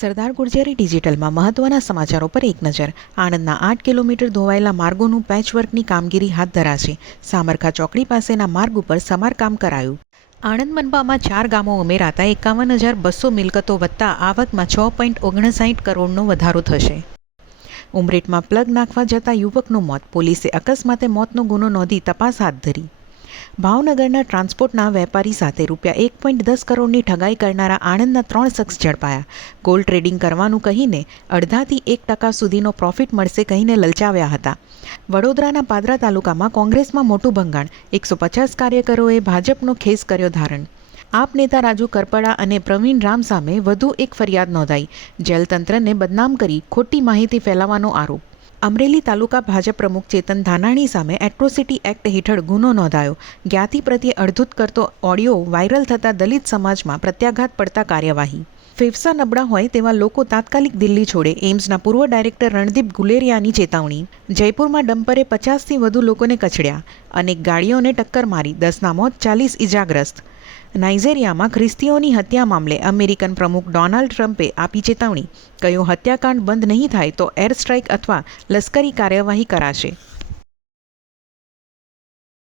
સરદાર ગુર્જરી ડિજિટલમાં મહત્વના સમાચારો પર એક નજર. આણંદના આઠ કિલોમીટર ધોવાયેલા માર્ગોનું પેચવર્કની કામગીરી હાથ ધરાશે. સામરખા ચોકડી પાસેના માર્ગ ઉપર સમારકામ કરાયું. આણંદ મનપામાં ચાર ગામો ઉમેરાતા એકાવન હજાર બસો મિલકતો વધતા આવકમાં છ પોઈન્ટ ઓગણસાઠ કરોડનો વધારો થશે. ઉમરેઠમાં પ્લગ નાખવા જતા યુવકનું મોત. પોલીસે અકસ્માતે મોતનો ગુનો નોંધી તપાસ હાથ ધરી. ભાવનગરના ટ્રાન્સપોર્ટના વેપારી સાથે રૂપિયા એક પોઈન્ટ દસ કરોડની ઠગાઈ કરનારા આણંદના ત્રણ શખ્સ ઝડપાયા. ગોલ્ડ ટ્રેડિંગ કરવાનું કહીને અડધાથી એક ટકા સુધીનો પ્રોફિટ મળશે કહીને લલચાવ્યા હતા. વડોદરાના પાદરા તાલુકામાં કોંગ્રેસમાં મોટું ભંગાણ. એકસો પચાસ કાર્યકરોએ ભાજપનો ખેસ કર્યો ધારણ. આપ નેતા રાજુ કરપડા અને પ્રવીણ રામ સામે વધુ એક ફરિયાદ નોંધાઈ. જેલતંત્રને બદનામ કરી ખોટી માહિતી ફેલાવવાનો આરોપ. અમરેલી તાલુકા ભાજપ પ્રમુખ ચેતન ધાનાણી સામે એટ્રોસિટી એક્ટ હેઠળ ગુનો નોંધાયો. જ્ઞાતિ પ્રત્યે અડધૂત કરતો ઓડિયો વાયરલ થતા દલિત સમાજમાં પ્રત્યાઘાત પડતા કાર્યવાહી. ફેફસા નબળા હોય તેવા લોકો તાત્કાલિક દિલ્હી છોડે એમ્સના પૂર્વ ડાયરેક્ટર રણદીપ ગુલેરિયાની ચેતવણી. જયપુરમાં ડમ્પરે પચાસથી વધુ લોકોને કચડ્યા અનેક ગાડીઓને ટક્કર મારી દસના મોત ચાલીસ ઇજાગ્રસ્ત નાઇજેરિયામાં ખ્રિસ્તીઓની હત્યા મામલે અમેરિકન પ્રમુખ ડોનાલ્ડ ટ્રમ્પે આપી ચેતવણી. કહ્યું હત્યાકાંડ બંધ નહીં થાય તો એર સ્ટ્રાઇક અથવા લશ્કરી કાર્યવાહી કરાશે.